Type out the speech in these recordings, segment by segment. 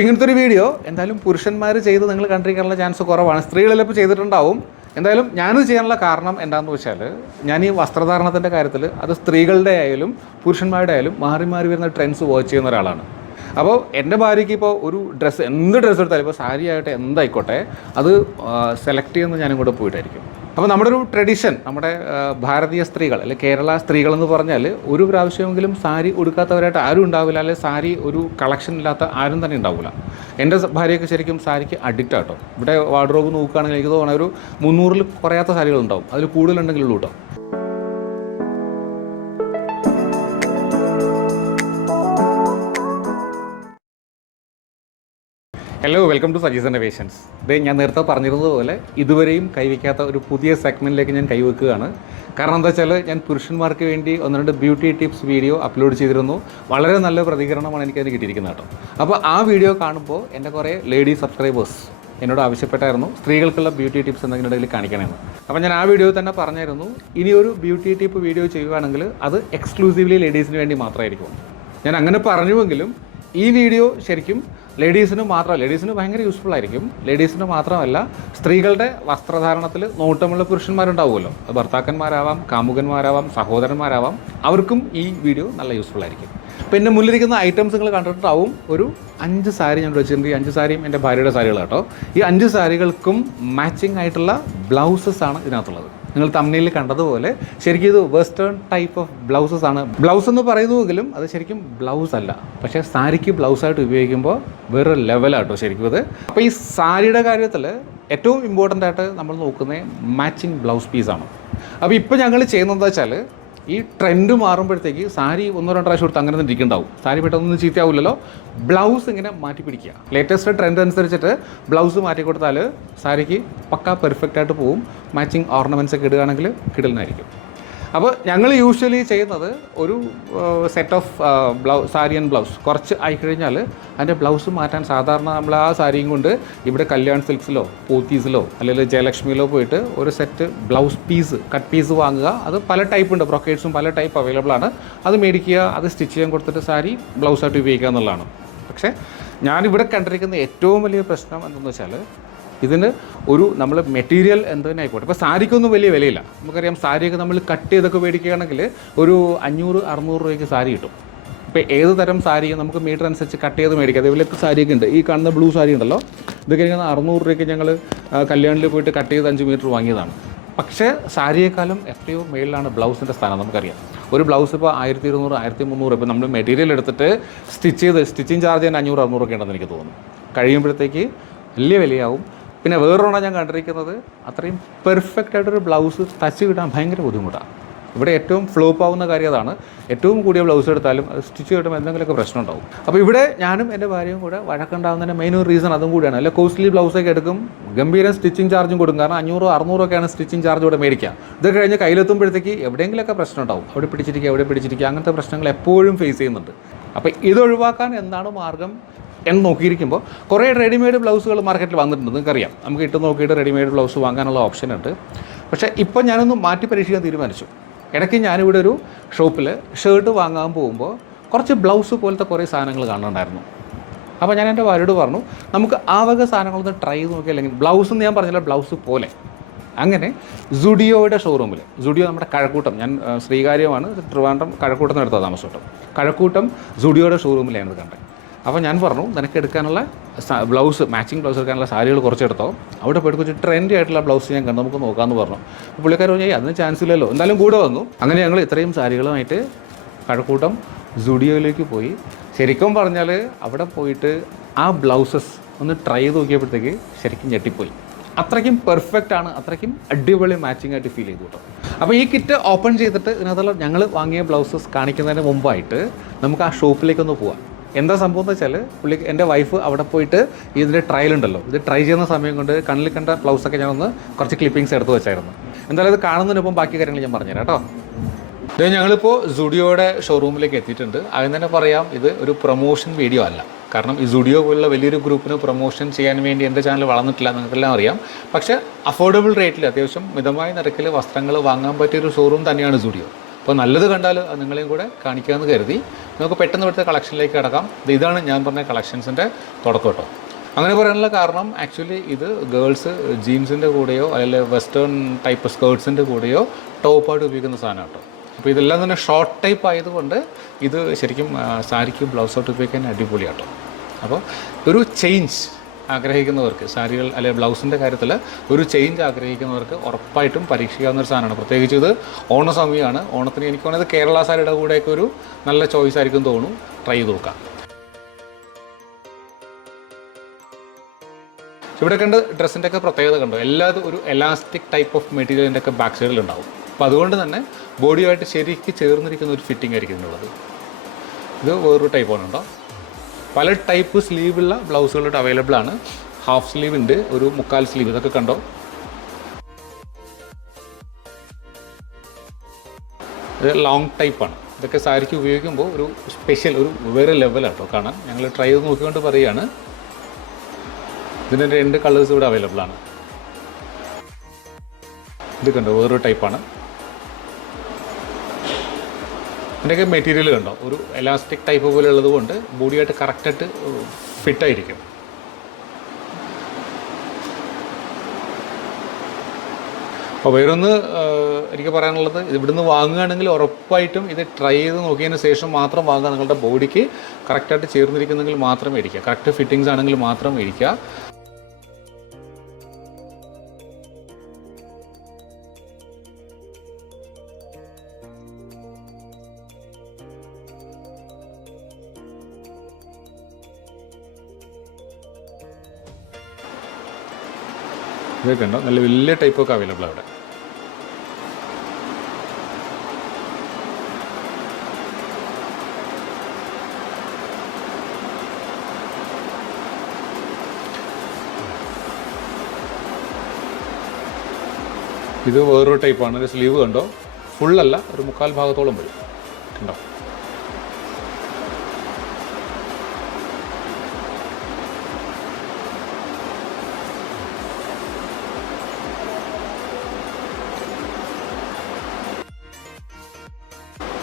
ഇങ്ങനത്തെ ഒരു വീഡിയോ എന്തായാലും പുരുഷന്മാർ ചെയ്ത് നിങ്ങൾ കണ്ടിരിക്കാനുള്ള ചാൻസ് കുറവാണ്. സ്ത്രീകളെല്ലാം ഇപ്പോൾ ചെയ്തിട്ടുണ്ടാവും. എന്തായാലും ഞാനിത് ചെയ്യാനുള്ള കാരണം എന്താണെന്ന് വെച്ചാൽ ഞാൻ ഈ വസ്ത്രധാരണത്തിന്റെ കാര്യത്തിൽ അത് സ്ത്രീകളുടെ ആയാലും പുരുഷന്മാരുടെ ആയാലും മാറി മാറി വരുന്ന ട്രെൻഡ്സ് വാച്ച് ചെയ്യുന്ന ഒരാളാണ്. അപ്പോൾ എന്റെ ഭാര്യയ്ക്ക് ഇപ്പോൾ ഒരു ഡ്രസ്സ് എന്ത് ഡ്രസ്സ് എടുത്താലും ഇപ്പോൾ സാരി ആയിട്ട് എന്തായിക്കോട്ടെ അത് സെലക്ട് ചെയ്യുന്നത് ഞാനും കൂടെ പോയിട്ടായിരിക്കും. അപ്പോൾ നമ്മുടെ ഒരു ട്രഡീഷൻ നമ്മുടെ ഭാരതീയ സ്ത്രീകൾ അല്ലെങ്കിൽ കേരള സ്ത്രീകൾ എന്ന് പറഞ്ഞാൽ ഒരു പ്രാവശ്യമെങ്കിലും സാരി ഉടുക്കാത്തവരായിട്ട് ആരും ഉണ്ടാവില്ല അല്ലെങ്കിൽ സാരി ഒരു കളക്ഷൻ ഇല്ലാത്ത ആരും തന്നെ ഉണ്ടാവില്ല. എന്റെ ഭാര്യയൊക്കെ ശരിക്കും സാരിക്ക് അഡിക്റ്റ് ആട്ടോ ഇവിടെ വാർഡ്രോബ് നോക്കുകയാണെങ്കിൽ എനിക്ക് തോന്നുന്ന ഒരു മുന്നൂറിൽ കുറയാത്ത സാരികളുണ്ടാവും. അതിൽ കൂടുതലുണ്ടെങ്കിലുള്ളൂ കേട്ടോ hello welcome to Sajees innovations ഇത് ഞാൻ നേരത്തെ പറഞ്ഞിരുന്നതുപോലെ ഇതുവരെയും കൈവയ്ക്കാത്ത ഒരു പുതിയ സെഗ്മെന്റിലേക്ക് ഞാൻ കൈവെക്കുകയാണ്. കാരണം എന്താ വെച്ചാൽ ഞാൻ പുരുഷന്മാർക്ക് വേണ്ടി ഒന്ന് രണ്ട് ബ്യൂട്ടി ടിപ്സ് വീഡിയോ അപ്ലോഡ് ചെയ്തിരുന്നു. വളരെ നല്ല പ്രതികരണമാണ് എനിക്കതിന് കിട്ടിയിരിക്കുന്നത് കേട്ടോ. അപ്പോൾ ആ വീഡിയോ കാണുമ്പോൾ എന്റെ കുറേ ലേഡി സബ്സ്ക്രൈബേഴ്സ് എന്നോട് ആവശ്യപ്പെട്ടായിരുന്നു സ്ത്രീകൾക്കുള്ള ബ്യൂട്ടി ടിപ്സ് എന്തെങ്കിലും ഇടയിൽ കാണിക്കണമെന്ന്. അപ്പോൾ ഞാൻ ആ വീഡിയോ തന്നെ പറഞ്ഞായിരുന്നു ഇനി ഒരു ബ്യൂട്ടി ടിപ്പ് വീഡിയോ ചെയ്യുകയാണെങ്കിൽ അത് എക്സ്ക്ലൂസീവ്ലി ലേഡീസിന് വേണ്ടി മാത്രമായിരിക്കും. ഞാൻ അങ്ങനെ പറഞ്ഞുവെങ്കിലും ഈ വീഡിയോ ശരിക്കും ലേഡീസിന് മാത്രം ലേഡീസിന് ഭയങ്കര യൂസ്ഫുൾ ആയിരിക്കും. ലേഡീസിന് മാത്രമല്ല സ്ത്രീകളുടെ വസ്ത്രധാരണത്തിൽ നോട്ടമുള്ള പുരുഷന്മാരുണ്ടാവുമല്ലോ. ഭർത്താക്കന്മാരാവാം കാമുകന്മാരാവാം സഹോദരന്മാരാവാം. അവർക്കും ഈ വീഡിയോ നല്ല യൂസ്ഫുൾ ആയിരിക്കും. അപ്പോൾ എന്റെ മുന്നിലിരിക്കുന്ന ഐറ്റംസ് നിങ്ങൾ കണ്ടിട്ടുണ്ടാവും. ഒരു അഞ്ച് സാരി ഞാൻ വെച്ചിട്ടുണ്ട്. ഈ അഞ്ച് സാരിയും എന്റെ ഭാര്യയുടെ സാരികൾ കേട്ടോ ഈ അഞ്ച് സാരികൾക്കും മാച്ചിങ് ആയിട്ടുള്ള ബ്ലൗസസ് ആണ് ഇതിനകത്തുള്ളത്. നിങ്ങൾ തമ്മിൽ കണ്ടതുപോലെ ശരിക്കും ഇത് വെസ്റ്റേൺ ടൈപ്പ് ഓഫ് ബ്ലൗസസ് ആണ്. ബ്ലൗസ് എന്ന് പറയുന്നുവെങ്കിലും അത് ശരിക്കും ബ്ലൗസ് അല്ല. പക്ഷേ സാരിക്ക് ബ്ലൗസായിട്ട് ഉപയോഗിക്കുമ്പോൾ വേറെ ലെവലാട്ടോ ശരിക്കും അത്. അപ്പോൾ ഈ സാരിയുടെ കാര്യത്തിൽ ഏറ്റവും ഇമ്പോർട്ടന്റ് ആയിട്ട് നമ്മൾ നോക്കുന്നത് മാച്ചിങ് ബ്ലൗസ് പീസാണ് അപ്പോൾ ഇപ്പോൾ ഞങ്ങൾ ചെയ്യുന്നത് വെച്ചാൽ ഈ ട്രെൻഡ് മാറുമ്പോഴത്തേക്ക് സാരി ഒന്നോ രണ്ടോ പ്രാവശ്യം എടുത്ത് അങ്ങനെ തന്നെ ഇരിക്കുന്നുണ്ടാവും. സാരി പെട്ടെന്നൊന്നും ചീത്തയാവില്ലല്ലോ. ബ്ലൗസ് ഇങ്ങനെ മാറ്റി പിടിക്കുക. ലേറ്റസ്റ്റ് ട്രെൻഡ് അനുസരിച്ചിട്ട് ബ്ലൗസ് മാറ്റി കൊടുത്താൽ സാരിക്ക് പക്ക പെർഫെക്റ്റ് ആയിട്ട് പോവും. മാച്ചിങ് ഓർണമെന്റ്സ് ഒക്കെ ഇടുകയാണെങ്കിൽ കിടലിനായിരിക്കും. അപ്പോൾ ഞങ്ങൾ യൂഷ്വലി ചെയ്യുന്നത് ഒരു set of blouse sari and blouse കുറച്ച് ആയിക്കഴിഞ്ഞാൽ അതിന്റെ ബ്ലൗസ് മാറ്റാൻ സാധാരണ നമ്മൾ ആ സാരിയും കൊണ്ട് ഇവിടെ കല്യാൺ സിൽക്സിലോ പോത്തീസിലോ അല്ലെങ്കിൽ ജയലക്ഷ്മിയിലോ പോയിട്ട് ഒരു set blouse piece cut piece വാങ്ങുക. അത് പല ടൈപ്പ് ഉണ്ട്. ബ്രോക്കേഡ്സും പല ടൈപ്പ് അവൈലബിൾ ആണ്. അത് മേടിക്കുക അത് സ്റ്റിച്ച് ചെയ്യാൻ കൊടുത്തിട്ട് സാരി ബ്ലൗസായിട്ട് ഉപയോഗിക്കുക എന്നുള്ളതാണ്. പക്ഷേ ഞാനിവിടെ കണ്ടിരിക്കുന്ന ഏറ്റവും വലിയ പ്രശ്നം എന്തെന്ന് വെച്ചാൽ ഇതിന് ഒരു നമ്മൾ മെറ്റീരിയൽ എന്തെങ്കിലും ആയിക്കോട്ടെ. ഇപ്പോൾ സാരിക്കൊന്നും വലിയ വിലയില്ല. നമുക്കറിയാം സാരിയൊക്കെ നമ്മൾ കട്ട് ചെയ്തൊക്കെ മേടിക്കുകയാണെങ്കിൽ ഒരു അഞ്ഞൂറ് അറുന്നൂറ് രൂപയ്ക്ക് സാരി കിട്ടും. ഇപ്പോൾ ഏത് തരം സാരി നമുക്ക് മീറ്റർ അനുസരിച്ച് കട്ട് ചെയ്ത് മേടിക്കാം. അതേപോലെയൊക്കെ സാരിയൊക്കെ ഉണ്ട്. ഈ കാണുന്ന ബ്ലൂ സാരി ഉണ്ടല്ലോ. ഇത് കഴിഞ്ഞാൽ അറുന്നൂറ് രൂപയ്ക്ക് ഞങ്ങൾ കല്യാണിൽ പോയിട്ട് കട്ട് ചെയ്ത് അഞ്ച് മീറ്റർ വാങ്ങിയതാണ്. പക്ഷേ സാരിയേക്കാളും എത്രയോ മേളിലാണ് ബ്ലൗസിന്റെ സ്ഥാനം നമുക്കറിയാം. ഒരു ബ്ലൗസ് ഇപ്പോൾ ആയിരത്തി ഇരുന്നൂറ് ആയിരത്തി മുന്നൂറ് ഇപ്പോൾ നമ്മൾ മെറ്റീരിയൽ എടുത്തിട്ട് സ്റ്റിച്ച് ചെയ്ത് സ്റ്റിച്ചിങ് ചാർജ് തന്നെ അഞ്ഞൂറ് അറുന്നൂറൊക്കെ ഉണ്ടെന്ന് എനിക്ക് തോന്നുന്നു. കഴിയുമ്പോഴത്തേക്ക് വലിയ വിലയാവും. പിന്നെ വേറൊരെണ്ണം ഞാൻ കണ്ടിരിക്കുന്നത് അത്രയും പെർഫെക്റ്റ് ആയിട്ടൊരു ബ്ലൗസ് തച്ച് കിട്ടാൻ ഭയങ്കര ബുദ്ധിമുട്ടാണ് ഇവിടെ ഏറ്റവും ഫ്ലോപ്പ് ആവുന്ന കാര്യം അതാണ്. ഏറ്റവും കൂടിയ ബ്ലൗസ് എടുത്താലും അത് സ്റ്റിച്ച് കിട്ടുമ്പോൾ എന്തെങ്കിലുമൊക്കെ പ്രശ്നം ഉണ്ടാവും. അപ്പോൾ ഇവിടെ ഞാനും എന്റെ ഭാര്യയും കൂടെ വഴക്കുണ്ടാകുന്നതിന്റെ മെയിൻ ഒരു റീസൺ അതും കൂടിയാണ്. അല്ല കോസ്റ്റ്ലി ബ്ലൗസൊക്കെ എടുക്കും ഗംഭീരം സ്റ്റിച്ചിങ് ചാർജും കൊടുക്കും. കാരണം അഞ്ഞൂറോ അറുന്നൂറൊക്കെയാണ് സ്റ്റിച്ചിങ് ചാർജ് ഇവിടെ മേടിക്കുക. ഇത് കഴിഞ്ഞ് കയ്യിലെത്തുമ്പോഴത്തേക്ക് എവിടെയെങ്കിലുമൊക്കെ പ്രശ്നം ഉണ്ടാവും. അവിടെ പിടിച്ചിരിക്കുക എവിടെ പിടിച്ചിരിക്കുക അങ്ങനത്തെ പ്രശ്നങ്ങൾ എപ്പോഴും ഫേസ് ചെയ്യുന്നുണ്ട്. അപ്പോൾ ഇതൊഴിവാക്കാൻ എന്താണ് മാർഗം? എന്ന് നോക്കിയിരിക്കുമ്പോൾ കുറേ റെഡിമെയ്ഡ് ബ്ലൗസുകൾ മാർക്കറ്റിൽ വന്നിട്ടുണ്ട്. നിങ്ങൾക്കറിയാം. നമുക്ക് ഇട്ട് നോക്കിയിട്ട് റെഡിമെയ്ഡ് ബ്ലൗസ് വാങ്ങാനുള്ള ഓപ്ഷൻ ഉണ്ട്. പക്ഷേ ഇപ്പോൾ ഞാനൊന്ന് മാറ്റി പരീക്ഷിക്കാൻ തീരുമാനിച്ചു. ഇടയ്ക്ക് ഞാനിവിടെ ഒരു ഷോപ്പിൽ ഷർട്ട് വാങ്ങാൻ പോകുമ്പോൾ കുറച്ച് ബ്ലൗസ് പോലത്തെ കുറേ സാധനങ്ങൾ കാണുന്നുണ്ടായിരുന്നു. അപ്പോൾ ഞാൻ എന്റെ ഭാര്യയോട് പറഞ്ഞു നമുക്ക് ആ വക സാധനങ്ങളൊന്ന് ട്രൈ ചെയ്ത് നോക്കിയില്ലെങ്കിൽ ബ്ലൗസ് എന്ന് ഞാൻ പറഞ്ഞില്ല ബ്ലൗസ് പോലെ. അങ്ങനെ സുഡിയോയുടെ ഷോറൂമിൽ സുഡിയോ നമ്മുടെ കഴക്കൂട്ടം ഞാൻ ശ്രീകാര്യമാണ് ട്രിവാൻഡ്രം കഴക്കൂട്ടം എടുത്ത താമസം കേട്ടോ. കഴക്കൂട്ടം സുഡിയോയുടെ ഷോറൂമിലാണ് ഇത് കണ്ടത്. അപ്പോൾ ഞാൻ പറഞ്ഞു നിനക്ക് എടുക്കാനുള്ള ബ്ലൗസ് മാച്ചിങ് ബ്ലൗസ് എടുക്കാനുള്ള സാരികൾ കുറച്ചെടുത്തോ. അവിടെ പോയിട്ട് കുറച്ച് ട്രെൻഡി ആയിട്ടുള്ള ബ്ലൗസ് ഞാൻ കണ്ടു നമുക്ക് നോക്കാമെന്ന് പറഞ്ഞു. പുള്ളിക്കാർ പറഞ്ഞു അതിന് ചാൻസ് ഇല്ലല്ലോ. എന്തായാലും കൂടെ വന്നു. അങ്ങനെ ഞങ്ങൾ ഇത്രയും സാരികളുമായിട്ട് കഴക്കൂട്ടം സുഡിയോയിലേക്ക് പോയി. ശരിക്കും പറഞ്ഞാൽ അവിടെ പോയിട്ട് ആ ബ്ലൗസസ് ഒന്ന് ട്രൈ ചെയ്ത് നോക്കിയപ്പോഴത്തേക്ക് ശരിക്കും ഞെട്ടിപ്പോയി. അത്രയ്ക്കും പെർഫെക്റ്റ് ആണ് അത്രയ്ക്കും അടിപൊളി മാച്ചിങ് ആയിട്ട് ഫീൽ ചെയ്തു കേട്ടോ. അപ്പോൾ ഈ കിറ്റ് ഓപ്പൺ ചെയ്തിട്ട് ഇതിനകത്തുള്ള ഞങ്ങൾ വാങ്ങിയ ബ്ലൗസസ് കാണിക്കുന്നതിന് മുമ്പായിട്ട് നമുക്ക് ആ ഷോപ്പിലേക്കൊന്ന് പോവാം. എന്താ സംഭവം എന്ന് വെച്ചാൽ പുള്ളി എന്റെ വൈഫ് അവിടെ പോയിട്ട് ഇതിന്റെ ട്രയൽ ഉണ്ടല്ലോ. ഇത് ട്രൈ ചെയ്യുന്ന സമയം കൊണ്ട് കണ്ണിൽ കണ്ട ബ്ലൗസൊക്കെ ഞാനൊന്ന് കുറച്ച് ക്ലിപ്പിങ്സ് എടുത്ത് വെച്ചായിരുന്നു. എന്തായാലും ഇത് കാണുന്നതിനൊപ്പം ബാക്കി കാര്യങ്ങൾ ഞാൻ പറഞ്ഞുതരാം കേട്ടോ. ഞങ്ങളിപ്പോൾ സുഡിയോയുടെ ഷോറൂമിലേക്ക് എത്തിയിട്ടുണ്ട്. ആദ്യം തന്നെ പറയാം ഇത് ഒരു പ്രൊമോഷൻ വീഡിയോ അല്ല. കാരണം ഈ സുഡിയോ പോലുള്ള വലിയൊരു ഗ്രൂപ്പിന് പ്രൊമോഷൻ ചെയ്യാൻ വേണ്ടി എന്റെ ചാനൽ വളർന്നിട്ടില്ല നിങ്ങൾക്കെല്ലാം അറിയാം. പക്ഷേ അഫോർഡബിൾ റേറ്റിൽ അത്യാവശ്യം മിതമായ നിരക്കിൽ വസ്ത്രങ്ങൾ വാങ്ങാൻ പറ്റിയ ഒരു ഷോറൂം തന്നെയാണ് സുഡിയോ അപ്പോൾ നല്ലത് കണ്ടാൽ നിങ്ങളെയും കൂടെ കാണിക്കാമെന്ന് കരുതി. നമുക്ക് പെട്ടെന്ന് ഇവിടുത്തെ കളക്ഷനിലേക്ക് കിടക്കാം. ഇത് ഇതാണ് ഞാൻ പറഞ്ഞ കളക്ഷൻസിന്റെ തുടക്കം കേട്ടോ. അങ്ങനെ പറയാനുള്ള കാരണം ആക്ച്വലി ഇത് ഗേൾസ് ജീൻസിന്റെ കൂടെയോ അല്ലെങ്കിൽ വെസ്റ്റേൺ ടൈപ്പ് സ്കേർട്സിന്റെ കൂടെയോ ടോപ്പായിട്ട് ഉപയോഗിക്കുന്ന സാധനം കേട്ടോ. അപ്പോൾ ഇതെല്ലാം തന്നെ ഷോർട്ട് ടൈപ്പ് ആയതുകൊണ്ട് ഇത് ശരിക്കും സാരിക്ക് ബ്ലൗസ് ഔട്ട് ഉപയോഗിക്കാൻ അടിപൊളിയാട്ടോ. അപ്പോൾ ഒരു ചേഞ്ച് ആഗ്രഹിക്കുന്നവർക്ക് സാരികൾ അല്ലെങ്കിൽ ബ്ലൗസിന്റെ കാര്യത്തിൽ ഒരു ചേഞ്ച് ആഗ്രഹിക്കുന്നവർക്ക് ഉറപ്പായിട്ടും പരീക്ഷിക്കാവുന്ന ഒരു സാധനമാണ്. പ്രത്യേകിച്ച് ഇത് ഓണ സമയമാണ് ഓണത്തിന് എനിക്ക് തോന്നുന്നത് കേരള സാരിയുടെ കൂടെയൊക്കെ ഒരു നല്ല ചോയ്സ് ആയിരിക്കും തോന്നും ട്രൈ ചെയ്ത് നോക്കാം. ഇവിടെ കണ്ട് ഡ്രസ്സിന്റെ ഒക്കെ പ്രത്യേകത കണ്ടോ? എല്ലാതും ഒരു എലാസ്റ്റിക് ടൈപ്പ് ഓഫ് മെറ്റീരിയലിന്റെ ഒക്കെ ബാക്ക് സൈഡിൽ ഉണ്ടാവും. അപ്പോൾ അതുകൊണ്ട് തന്നെ ബോഡിയുമായിട്ട് ശരിക്ക് ചേർന്നിരിക്കുന്ന ഒരു ഫിറ്റിംഗ് ആയിരിക്കും ഉള്ളത് ഇത് വേറൊരു ടൈപ്പാണ് കേട്ടോ പല ടൈപ്പ് സ്ലീവുള്ള ബ്ലൗസുകളുടെ അവൈലബിൾ ആണ്. ഹാഫ് സ്ലീവ് ഉണ്ട് ഒരു മുക്കാൽ സ്ലീവ് ഇതൊക്കെ കണ്ടോ? ഇത് ലോങ് ടൈപ്പാണ് ഇതൊക്കെ സാരിക്ക് ഉപയോഗിക്കുമ്പോൾ ഒരു സ്പെഷ്യൽ ഒരു വേറെ ലെവലാണ് കേട്ടോ കാണാൻ. ഞങ്ങൾ ട്രൈ ചെയ്ത് നോക്കിക്കൊണ്ട് പറയുകയാണ് ഇതിന്റെ രണ്ട് കളേഴ്സ് ഇവിടെ അവൈലബിൾ ആണ്. ഇത് കണ്ടോ വേറൊരു ടൈപ്പാണ് ഇതിന്റെയൊക്കെ മെറ്റീരിയൽ കണ്ടോ? ഒരു എലാസ്റ്റിക് ടൈപ്പ് പോലെ ഉള്ളത് കൊണ്ട് ബോഡിയായിട്ട് കറക്റ്റായിട്ട് ഫിറ്റായിരിക്കും അപ്പോൾ വേറൊന്ന് എനിക്ക് പറയാനുള്ളത് ഇവിടുന്ന് വാങ്ങുകയാണെങ്കിൽ ഉറപ്പായിട്ടും ഇത് ട്രൈ ചെയ്ത് നോക്കിയതിന് ശേഷം മാത്രം വാങ്ങുക. നിങ്ങളുടെ ബോഡിക്ക് കറക്റ്റായിട്ട് ചേർന്നിരിക്കുന്നെങ്കിൽ മാത്രം മേടിക്കുക കറക്റ്റ് ഫിറ്റിങ്സ് ആണെങ്കിൽ മാത്രം മേടിക്കുക ഇതൊക്കെ ഉണ്ടോ നല്ല വലിയ ടൈപ്പ് ടൈപ്പൊക്കെ അവൈലബിൾ അവിടെ. ഇത് വേറൊരു ടൈപ്പാണ് സ്ലീവ് കണ്ടോ? ഫുള്ളല്ല ഒരു മുക്കാൽ ഭാഗത്തോളം വരും. കണ്ടോ?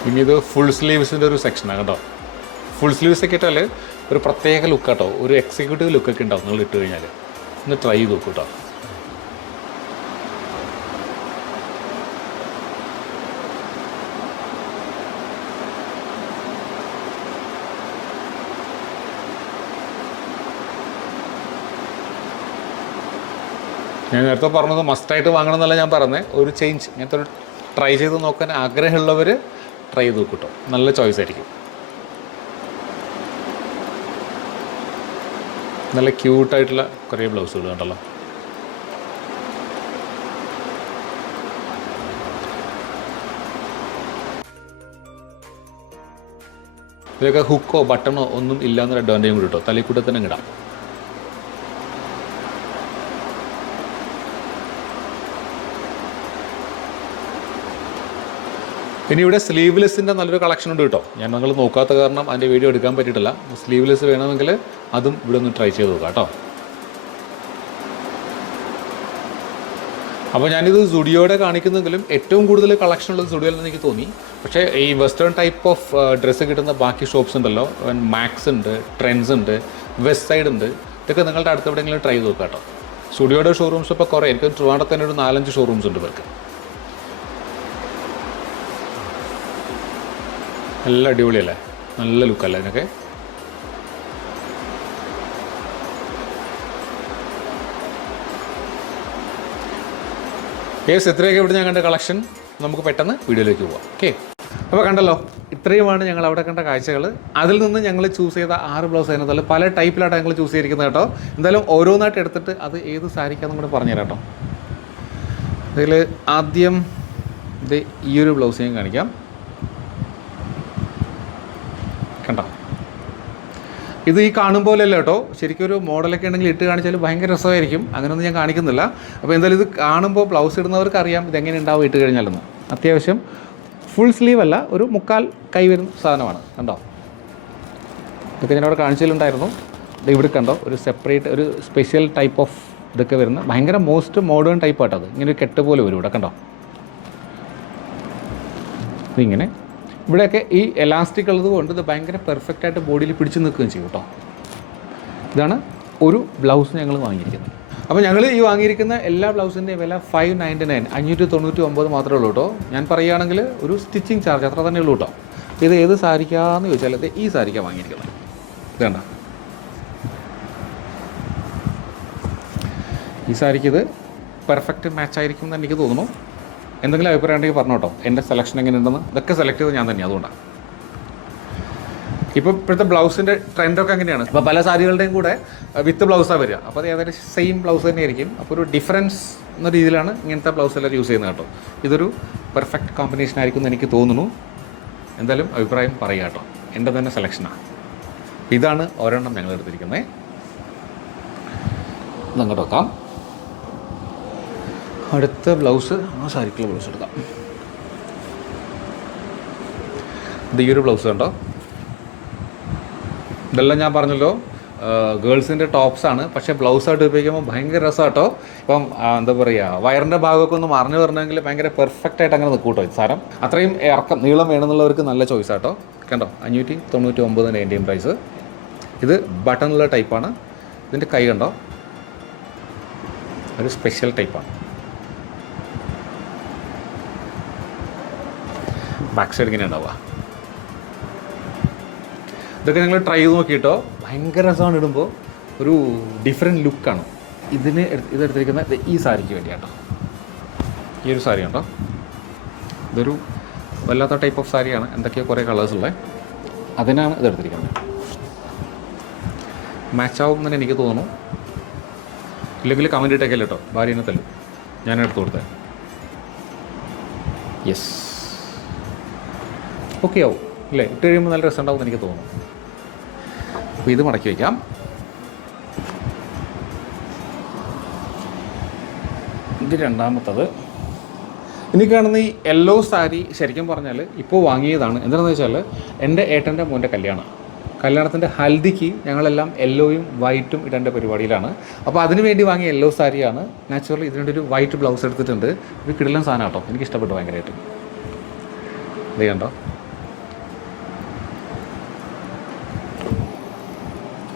ഇനി ഇത് ഫുൾ സ്ലീവ്സിന്റെ ഒരു സെക്ഷനാണ് കേട്ടോ. ഫുൾ സ്ലീവ്സ് ഒക്കെ ഇട്ടാൽ ഒരു പ്രത്യേക ലുക്ക് കേട്ടോ ഒരു എക്സിക്യൂട്ടീവ് ലുക്കൊക്കെ ഉണ്ടാവും നിങ്ങൾ ഇട്ട് കഴിഞ്ഞാൽ ഒന്ന് ട്രൈ ചെയ്ത് നോക്കൂ കേട്ടോ. ഞാൻ നേരത്തെ പറഞ്ഞത് മസ്റ്റായിട്ട് വാങ്ങണം എന്നല്ല ഞാൻ പറഞ്ഞത് ഒരു ചേഞ്ച് ഇങ്ങനത്തെ ഒരു ട്രൈ ചെയ്ത് നോക്കാൻ ആഗ്രഹമുള്ളവർ ട്രൈ ചെയ്ത് നോക്കും നല്ല ചോയ്സ് ആയിരിക്കും. നല്ല ക്യൂട്ടായിട്ടുള്ള കുറേ ബ്ലൗസുകൾ കണ്ടല്ലോ. ഇതിലൊക്കെ ഹുക്കോ ബട്ടണോ ഒന്നും ഇല്ലാന്നൊരു അഡ്വാന്റേജും കൂടി കേട്ടോ തലയിൽ കൂടെ തന്നെ ഇടാം. ഇനി ഇവിടെ സ്ലീവ്ലെസ്സിന്റെ നല്ലൊരു കളക്ഷൻ ഉണ്ട് കേട്ടോ. ഞാൻ നിങ്ങൾ നോക്കാത്ത കാരണം അതിന്റെ വീഡിയോ എടുക്കാൻ പറ്റിയിട്ടില്ല. സ്ലീവ്ലെസ് വേണമെങ്കിൽ അതും ഇവിടെ ഒന്ന് ട്രൈ ചെയ്ത് നോക്കാം കേട്ടോ. അപ്പോൾ ഞാനിത് സുഡിയോടെ കാണിക്കുന്നെങ്കിലും ഏറ്റവും കൂടുതൽ കളക്ഷൻ ഉള്ളത് സുഡിയോയിൽ എനിക്ക് തോന്നി. പക്ഷേ ഈ വെസ്റ്റേൺ ടൈപ്പ് ഓഫ് ഡ്രസ്സ് കിട്ടുന്ന ബാക്കി ഷോപ്സ് ഉണ്ടല്ലോ. മാക്സ് ഉണ്ട് ട്രെൻഡ്സ് ഉണ്ട് വെസ്റ്റ് സൈഡ് ഉണ്ട്. ഇതൊക്കെ നിങ്ങളുടെ അടുത്ത് എവിടെയെങ്കിലും ട്രൈ ചെയ്ത് നോക്കാം കേട്ടോ. സ്റ്റുഡിയോയുടെ ഷോറൂംസ് ഇപ്പോൾ കുറേ. എനിക്ക് ട്രിവാണ്ടത്തന്നെ തന്നെ ഒരു നാലഞ്ച് ഷോറൂംസ് ഉണ്ട് ഇവർക്ക്. നല്ല അടിപൊളിയല്ലേ? നല്ല ലുക്കല്ലേ അതിനൊക്കെ കേസ് ഇത്രയൊക്കെ ഇവിടെ ഞാൻ കണ്ട കളക്ഷൻ നമുക്ക് പെട്ടെന്ന് വീഡിയോയിലേക്ക് പോവാം. ഓക്കെ അപ്പോൾ കണ്ടല്ലോ ഇത്രയുമാണ് ഞങ്ങൾ അവിടെ കണ്ട കാഴ്ചകൾ. അതിൽ നിന്ന് ഞങ്ങൾ ചൂസ് ചെയ്ത ആറ് ബ്ലൗസ് അതിനകത്ത് പല ടൈപ്പിലായിട്ട് ഞങ്ങൾ ചൂസ് ചെയ്തിരിക്കുന്നത് കേട്ടോ. എന്തായാലും ഓരോന്നായിട്ട് എടുത്തിട്ട് അത് ഏത് സാരിക്കാന്നും കൂടെ പറഞ്ഞുതരാം കേട്ടോ. അതിൽ ആദ്യം ഇത് ഈ ഒരു ബ്ലൗസ് ഞാൻ കാണിക്കാം. കണ്ടോ? ഇത് ഈ കാണും പോലെയല്ല കേട്ടോ. ശരിക്കും ഒരു മോഡലൊക്കെ ഉണ്ടെങ്കിൽ ഇട്ട് കാണിച്ചാൽ ഭയങ്കര രസമായിരിക്കും. അങ്ങനെയൊന്നും ഞാൻ കാണിക്കുന്നില്ല. അപ്പോൾ എന്തായാലും ഇത് കാണുമ്പോൾ ബ്ലൗസ് ഇടുന്നവർക്ക് അറിയാം ഇതെങ്ങനെ ഉണ്ടാവും ഇട്ട് കഴിഞ്ഞാലെന്ന്. അത്യാവശ്യം ഫുൾ സ്ലീവ് അല്ല ഒരു മുക്കാൽ കൈ വരുന്ന സാധനമാണ്. കണ്ടോ? ഇതൊക്കെ ഞാൻ അവിടെ കാണിച്ചിട്ടുണ്ടായിരുന്നു ഇവിടെ കണ്ടോ ഒരു സെപ്പറേറ്റ് ഒരു സ്പെഷ്യൽ ടൈപ്പ് ഓഫ് ഇതൊക്കെ വരുന്ന ഭയങ്കര മോസ്റ്റ് മോഡേൺ ടൈപ്പ് ആട്ടത് ഇങ്ങനെ ഒരു കെട്ട് പോലെ വരും ഇവിടെ കണ്ടോ? ഇതിങ്ങനെ ഇവിടെയൊക്കെ ഈ എലാസ്റ്റിക് ഉള്ളത് കൊണ്ട് ഇത് ഭയങ്കര പെർഫെക്റ്റ് ആയിട്ട് ബോഡിയിൽ പിടിച്ചു നിൽക്കുകയും ചെയ്യും കേട്ടോ ഇതാണ് ഒരു ബ്ലൗസ് ഞങ്ങൾ വാങ്ങിയിരിക്കുന്നത്. അപ്പോൾ ഞങ്ങൾ ഈ വാങ്ങിയിരിക്കുന്ന എല്ലാ ബ്ലൗസിന്റെയും വില ഫൈവ് നയന്റി നയൻ അഞ്ഞൂറ്റി തൊണ്ണൂറ്റി ഒമ്പത് മാത്രമേ ഉള്ളൂ കേട്ടോ ഞാൻ പറയുകയാണെങ്കിൽ ഒരു സ്റ്റിച്ചിങ് ചാർജ് അത്ര തന്നെ ഉള്ളൂ കേട്ടോ ഇത് ഏത് സാരിക്കാന്ന് ചോദിച്ചാൽ ഇത് ഈ സാരിക്കാണ് വാങ്ങിയിരിക്കുന്നത്. ഇതാണ് ഈ സാരിക്ക് ഇത് പെർഫെക്റ്റ് മാച്ച് ആയിരിക്കും എന്ന് എനിക്ക് തോന്നുന്നു. എന്തെങ്കിലും അഭിപ്രായം ഉണ്ടെങ്കിൽ പറഞ്ഞു കേട്ടോ എന്റെ സെലക്ഷൻ എങ്ങനെയുണ്ടെന്ന്. ഇതൊക്കെ സെലക്ട് ചെയ്ത് ഞാൻ തന്നെയാണ് അതുകൊണ്ടാണ് ഇപ്പോൾ ഇപ്പോഴത്തെ ബ്ലൗസിന്റെ ട്രെൻഡൊക്കെ അങ്ങനെയാണ്. ഇപ്പോൾ പല സാരികളുടെയും കൂടെ വിത്ത് ബ്ലൗസാണ് വരിക. അപ്പോൾ അത് ഏതായാലും സെയിം ബ്ലൗസ് തന്നെയായിരിക്കും. അപ്പോൾ ഒരു ഡിഫറൻസ് എന്ന രീതിയിലാണ് ഇങ്ങനത്തെ ബ്ലൗസ് എല്ലാം യൂസ് ചെയ്യുന്നത് കേട്ടോ. ഇതൊരു പെർഫെക്റ്റ് കോമ്പിനേഷൻ ആയിരിക്കും എന്ന് എനിക്ക് തോന്നുന്നു. എന്തായാലും അഭിപ്രായം പറയുക കേട്ടോ. എന്റെ തന്നെ സെലക്ഷനാണ് ഇതാണ് ഒരെണ്ണം ഞങ്ങൾ എടുത്തിരിക്കുന്നത് ഇതങ്ങോട്ട് വെക്കാം അടുത്ത ബ്ലൗസ് ആ സാരിക്കുള്ള ബ്ലൗസ് എടുക്കാം. ഇത് ഈ ഒരു ബ്ലൗസ് കണ്ടോ? ഇതെല്ലാം ഞാൻ പറഞ്ഞല്ലോ. ഗേൾസിന്റെ ടോപ്സാണ് പക്ഷേ ബ്ലൗസ് ആയിട്ട് ഉപയോഗിക്കുമ്പോൾ ഭയങ്കര രസം കേട്ടോ ഇപ്പം എന്താ പറയുക വയറിന്റെ ഭാഗമൊക്കെ ഒന്ന് മറിഞ്ഞു വരണമെങ്കിൽ ഭയങ്കര പെർഫെക്റ്റ് ആയിട്ട് അങ്ങനെ നിൽക്കും കേട്ടോ സാരം അത്രയും ഇറക്കം നീളം വേണമെന്നുള്ളവർക്ക് നല്ല ചോയ്സ് ആട്ടോ കണ്ടോ? അഞ്ഞൂറ്റി തൊണ്ണൂറ്റി ഒമ്പത് നയന്റീൻ പ്രൈസ് ഇത് ബട്ടണുള്ള ടൈപ്പാണ് ഇതിന്റെ കൈ കണ്ടോ? ഒരു സ്പെഷ്യൽ ടൈപ്പാണ് ബാക്ക് സൈഡ് ഇങ്ങനെ ഉണ്ടാവുക. ഇതൊക്കെ നിങ്ങൾ ട്രൈ ചെയ്ത് നോക്കിയിട്ടോ? ഭയങ്കര രസമാണ് ഇടുമ്പോൾ ഒരു ഡിഫറെന്റ് ലുക്കാണ് ഇതിന് ഇതെടുത്തിരിക്കുന്ന ഈ സാരിക്ക് വേണ്ടി കേട്ടോ ഈ ഒരു സാരി ഉണ്ടോ ഇതൊരു വല്ലാത്ത ടൈപ്പ് ഓഫ് സാരിയാണ്. എന്തൊക്കെയോ കുറേ കളേഴ്സ് ഉള്ളത് അതിനാണ് ഇതെടുത്തിരിക്കുന്നത് മാച്ച് ആവും എന്ന് എനിക്ക് തോന്നുന്നു. ഇല്ലെങ്കിൽ കമന്റ് ഇട്ടേക്കല്ലോ കേട്ടോ? ഭാര്യനെ തല്ലും. ഞാൻ എടുത്തു കൊടുത്തത് യെസ് ഓക്കെ ആവും. അല്ലേ? ഇട്ട് കഴിയുമ്പോൾ നല്ല രസം ഉണ്ടാവും എനിക്ക് തോന്നുന്നു. അപ്പോൾ ഇത് മടക്കി വയ്ക്കാം ഇത് രണ്ടാമത്തത്. ഇനി കാണുന്ന ഈ യെല്ലോ സാരി ശരിക്കും പറഞ്ഞാൽ ഇപ്പോൾ വാങ്ങിയതാണ്. എന്താണെന്ന് വെച്ചാൽ എന്റെ ഏട്ടന്റെ മോന്റെ കല്യാണം. കല്യാണത്തിന്റെ ഹൽദിക്ക് ഞങ്ങളെല്ലാം യെല്ലോയും വൈറ്റും ഇടേണ്ട പരിപാടിയിലാണ്. അപ്പോൾ അതിന് വേണ്ടി വാങ്ങിയ യെല്ലോ സാരിയാണ് നാച്ചുറലി ഇതിനൊരു ഒരു വൈറ്റ് ബ്ലൗസ് എടുത്തിട്ടുണ്ട്. ഇത് കിടിലൻ സാധനം കേട്ടോ. എനിക്ക് ഇഷ്ടപ്പെട്ടു ഭയങ്കരമായിട്ട്. ഇത് കണ്ടോ?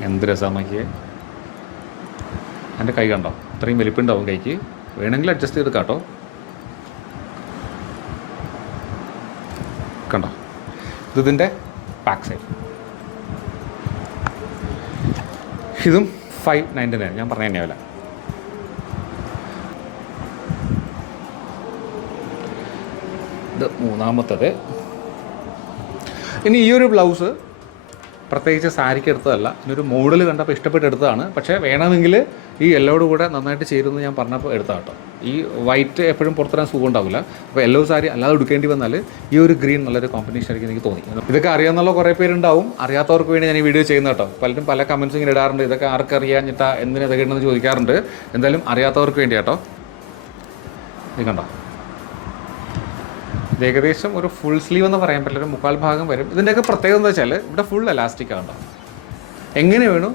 എന്ത് രസമാണ് നോക്കിയേ? എന്റെ കൈ കണ്ടോ? അത്രയും വലിപ്പുണ്ടാവും കൈക്ക്. വേണമെങ്കിൽ അഡ്ജസ്റ്റ് ചെയ്ത് കാട്ടോ. കണ്ടോ? ഇത് ഇതിന്റെ പാക്ക് സൈഡ് ഇതും ഫൈവ് നയന്റി നയൻ ഞാൻ പറഞ്ഞ തന്നെയാവില്ല ഇത് മൂന്നാമത്തത്. ഇനി ഈ ഒരു ബ്ലൗസ് പ്രത്യേകിച്ച് സാരിക്ക് എടുത്തതല്ല. ഇതിനൊരു മോഡൽ കണ്ടപ്പോൾ ഇഷ്ടപ്പെട്ട് എടുത്തതാണ്. പക്ഷേ വേണമെങ്കിൽ ഈ യെല്ലോട് കൂടെ നന്നായിട്ട് ചേരുമെന്ന് ഞാൻ പറഞ്ഞപ്പോൾ എടുത്ത കേട്ടോ. ഈ വൈറ്റ് എപ്പോഴും പുറത്തിടാൻ സുഖം ഉണ്ടാവില്ല. അപ്പോൾ യെല്ലോ സാരി അല്ലാതെ എടുക്കേണ്ടി വന്നാൽ ഈ ഒരു ഗ്രീൻ നല്ലൊരു കോമ്പിനേഷൻ ആയിരിക്കും എനിക്ക് തോന്നി. ഇതൊക്കെ അറിയാമെന്നുള്ള കുറേ പേരുണ്ടാവും. അറിയാത്തവർക്ക് വേണ്ടി ഞാൻ ഈ വീഡിയോ ചെയ്യുന്ന കേട്ടോ. പലരും പല കമൻസ് ഇങ്ങനെ ഇടാറുണ്ട്. ഇതൊക്കെ ആർക്കറിയാഞ്ഞിട്ടാ എന്തിനാ ഇതൊക്കെ ഇടുന്നത് ചോദിക്കാറുണ്ട്. എന്തായാലും അറിയാത്തവർക്ക് വേണ്ടി കേട്ടോ. ഇത് കണ്ടോ? ഇത് ഏകദേശം ഒരു ഫുൾ സ്ലീവ് എന്ന് പറയാൻ പറ്റില്ല ഒരു മുക്കാൽ ഭാഗം വരും. ഇതിന്റെയൊക്കെ പ്രത്യേകത എന്താ വെച്ചാൽ ഇവിടെ ഫുൾ എലാസ്റ്റിക് ആണ് എങ്ങനെ വേണോ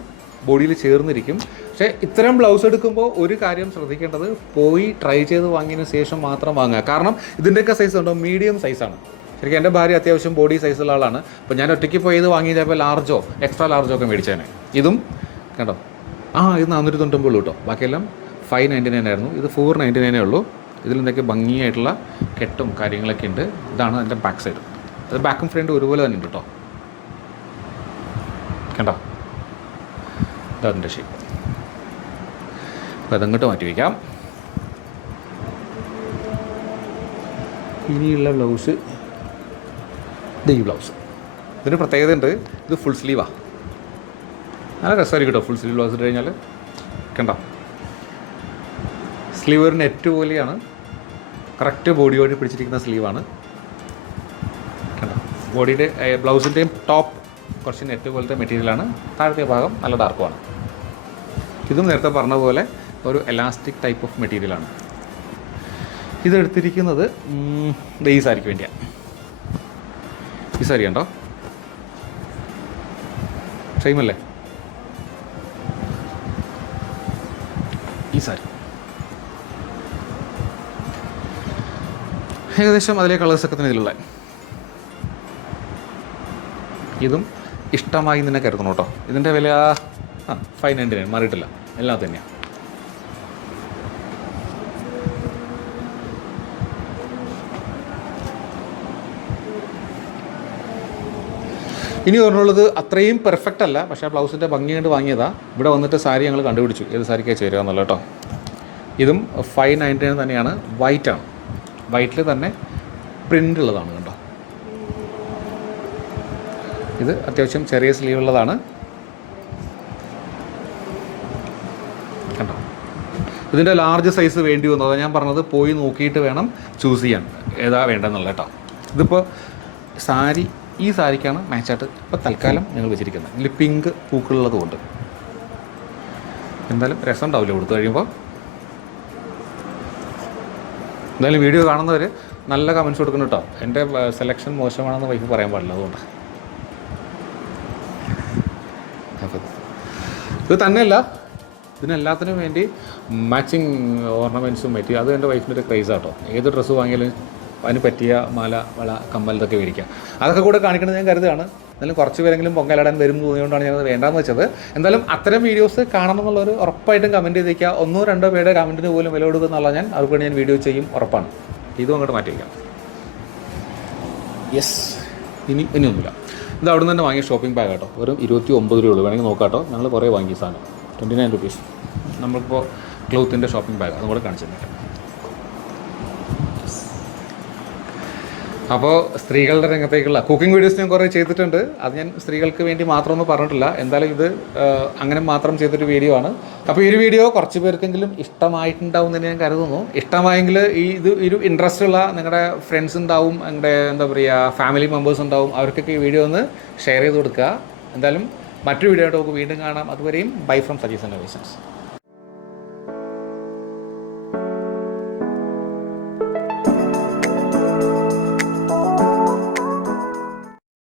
ബോഡിയിൽ ചേർന്നിരിക്കും. പക്ഷേ ഇത്തരം ബ്ലൗസ് എടുക്കുമ്പോൾ ഒരു കാര്യം ശ്രദ്ധിക്കേണ്ടത് പോയി ട്രൈ ചെയ്ത് വാങ്ങിയതിന് ശേഷം മാത്രം വാങ്ങുക. കാരണം ഇതിന്റെയൊക്കെ സൈസ് ഉണ്ടോ? മീഡിയം സൈസാണ് ശരിക്കും എന്റെ ഭാര്യ അത്യാവശ്യം ബോഡി സൈസുള്ള ആളാണ്. അപ്പോൾ ഞാൻ ഒറ്റയ്ക്ക് പോയി ഇത് വാങ്ങി ചിലപ്പോൾ ലാർജോ എക്സ്ട്രാ ലാർജോ ഒക്കെ മേടിച്ചേനെ ഇതും കണ്ടോ? ആ ഇത് നാനൂറ്റി തൊണ്ണൂറ്റൊമ്പത് കേട്ടോ ബാക്കിയെല്ലാം ഫൈവ് നയന്റി നയൻ ആയിരുന്നു. ഇത് ഫോർ നയന്റി നയനേ ഉള്ളൂ. ഇതിൽ എന്തൊക്കെ ഭംഗിയായിട്ടുള്ള കെട്ടും കാര്യങ്ങളൊക്കെ ഉണ്ട് ഇതാണ് അതിന്റെ ബാക്ക് സൈഡ് അത് ബാക്കും ഫ്രണ്ടും ഒരുപോലെ തന്നെ ഉണ്ട് കേട്ടോ കണ്ടോ? അതിന്റെ ഷേപ്പ് അപ്പോൾ അതങ്ങോട്ട് മാറ്റി വയ്ക്കാം. ഇനിയുള്ള ബ്ലൗസ് ഇത് ഈ ബ്ലൗസ് ഇതിന് പ്രത്യേകത ഉണ്ട് ഇത് ഫുൾ സ്ലീവാണ് നല്ല രസമായിരിക്കും കേട്ടോ ഫുൾ സ്ലീവ് ബ്ലൗസ് ഇട്ട് കഴിഞ്ഞാൽ കണ്ടോ? സ്ലീവ് ഒരു നെറ്റ് പോലെയാണ് കറക്റ്റ് ബോഡിയോട് പിടിച്ചിരിക്കുന്ന സ്ലീവാണ്. ബോഡിയുടെ ബ്ലൗസിന്റെയും ടോപ്പ് കുറച്ച് നെറ്റ് പോലത്തെ മെറ്റീരിയലാണ്. താഴത്തെ ഭാഗം നല്ല ഡാർക്കുമാണ്. ഇതും നേരത്തെ പറഞ്ഞ പോലെ ഒരു എലാസ്റ്റിക് ടൈപ്പ് ഓഫ് മെറ്റീരിയലാണ്. ഇതെടുത്തിരിക്കുന്നത് ഈ സാരിക്ക് വേണ്ടിയാണ് ഈ സാരി കണ്ടോ? സെയിം അല്ലേ? ഈ സാരി. ഏകദേശം അതിലെ കളേഴ്സൊക്കെ തന്നെ ഇതിലുള്ള. ഇതും ഇഷ്ടമായി തന്നെ കരുതണം കേട്ടോ. ഇതിന്റെ വില ആ ഫൈവ് നയന്റി നയൻ മാറിയിട്ടില്ല. എല്ലാം തന്നെയാണ് ഇനി പറഞ്ഞുള്ളത് അത്രയും പെർഫെക്റ്റ് അല്ല പക്ഷേ ബ്ലൗസിന്റെ ഭംഗി കണ്ട് വാങ്ങിയതാ. ഇവിടെ വന്നിട്ട് സാരി ഞങ്ങൾ കണ്ടുപിടിച്ചു. ഏത് സാരിക്കാണ് ചേരുക എന്നുള്ള കേട്ടോ. ഇതും ഫൈവ് നയന്റി നയൻ തന്നെയാണ് വൈറ്റാണ് വൈറ്റിൽ തന്നെ പ്രിന്റ് ഉള്ളതാണ് കണ്ടോ? ഇത് അത്യാവശ്യം ചെറിയ സ്ലീവ് ഉള്ളതാണ്. കണ്ടോ? ഇതിന്റെ ലാർജ് സൈസ് വേണ്ടി വന്നു. അതാണ് ഞാൻ പറഞ്ഞത് പോയി നോക്കിയിട്ട് വേണം ചൂസ് ചെയ്യാൻ. ഏതാ വേണ്ടതെന്നുള്ള കേട്ടോ. ഇതിപ്പോൾ സാരി ഈ സാരിക്കാണ് മാച്ചായിട്ട് ഇപ്പോൾ തൽക്കാലം ഞങ്ങൾ വെച്ചിരിക്കുന്നത്. ഇതിൽ പിങ്ക് പൂക്കളുള്ളത് കൊണ്ട് എന്തായാലും രസം ഉണ്ടാവില്ല കൊടുത്തു കഴിയുമ്പോൾ എന്തായാലും വീഡിയോ കാണുന്നവർ നല്ല കമൻസ് കൊടുക്കണം കേട്ടോ എന്റെ സെലക്ഷൻ മോശമാണെന്ന് വൈഫ് പറയാൻ പാടില്ല അതുകൊണ്ട്. അപ്പം ഇത് തന്നെയല്ല ഇതിനെല്ലാത്തിനും വേണ്ടി മാച്ചിങ് ഓർണമെന്റ്സും പറ്റി അത് എന്റെ വൈഫിന്റെ ഒരു ക്രൈസ് ആട്ടോ ഏത് ഡ്രസ്സ് വാങ്ങിയാലും അതിന് പറ്റിയ മാല വള കമ്മൽ ഇതൊക്കെ മേടിക്കാം. അതൊക്കെ കൂടെ കാണിക്കണമെന്ന് ഞാൻ കരുതുകയാണ്. എന്നാലും കുറച്ച് പേരെങ്കിലും പൊങ്കലിടാൻ വരും തോന്നിയതുകൊണ്ടാണ് ഞാനത് വേണ്ടാന്ന് വെച്ചത്. എന്തായാലും അത്തരം വീഡിയോസ് കാണണം എന്നുള്ളൊരു ഉറപ്പായിട്ടും കമന്റ് ചെയ്തേക്കുക. ഒന്നോ രണ്ടോ പേരുടെ കമന്റിന് പോലും വില കൊടുക്കുക എന്നുള്ള ഞാൻ അവർക്ക് ഞാൻ വീഡിയോ ചെയ്യും ഉറപ്പാണ്. ഇതും അങ്ങോട്ട് മാറ്റി വയ്ക്കാം. യെസ് ഇനി ഇനിയൊന്നുമില്ല ഇത് അവിടെ നിന്ന് തന്നെ വാങ്ങിയ ഷോപ്പിംഗ് ബാഗ് കേട്ടോ വെറും ഇരുപത്തി ഒമ്പത് രൂപ ഉള്ളൂ. വേണമെങ്കിൽ നോക്കാം കേട്ടോ ഞങ്ങൾ കുറേ വാങ്ങിയ സാധനം. ട്വന്റി നയൻ റുപ്പീസ് നമ്മളിപ്പോൾ ക്ലോത്തിന്റെ ഷോപ്പിംഗ് ബാഗ് അതും കൂടെ കാണിച്ചു അപ്പോൾ സ്ത്രീകളുടെ രംഗത്തേക്കുള്ള കുക്കിംഗ് വീഡിയോസ് ഞാൻ കുറേ ചെയ്തിട്ടുണ്ട്. അത് ഞാൻ സ്ത്രീകൾക്ക് വേണ്ടി മാത്രമൊന്നും പറഞ്ഞിട്ടില്ല. എന്തായാലും ഇത് അങ്ങനെ മാത്രം ചെയ്തൊരു വീഡിയോ ആണ്. അപ്പോൾ ഈ ഒരു വീഡിയോ കുറച്ച് പേർക്കെങ്കിലും ഇഷ്ടമായിട്ടുണ്ടാവും എന്ന് ഞാൻ കരുതുന്നു. ഇഷ്ടമായെങ്കിൽ ഈ ഇത് ഒരു ഇൻട്രസ്റ്റ് ഉള്ള നിങ്ങളുടെ ഫ്രണ്ട്സ് ഉണ്ടാവും നിങ്ങളുടെ എന്താ പറയുക ഫാമിലി മെമ്പേഴ്സ് ഉണ്ടാവും. അവർക്കൊക്കെ ഈ വീഡിയോ ഒന്ന് ഷെയർ ചെയ്ത് കൊടുക്കുക. എന്തായാലും മറ്റൊരു വീഡിയോ ആയിട്ട് നമുക്ക് വീണ്ടും കാണാം. അതുവരെയും ബൈ ഫ്രം സജീസ് ആൻഡ്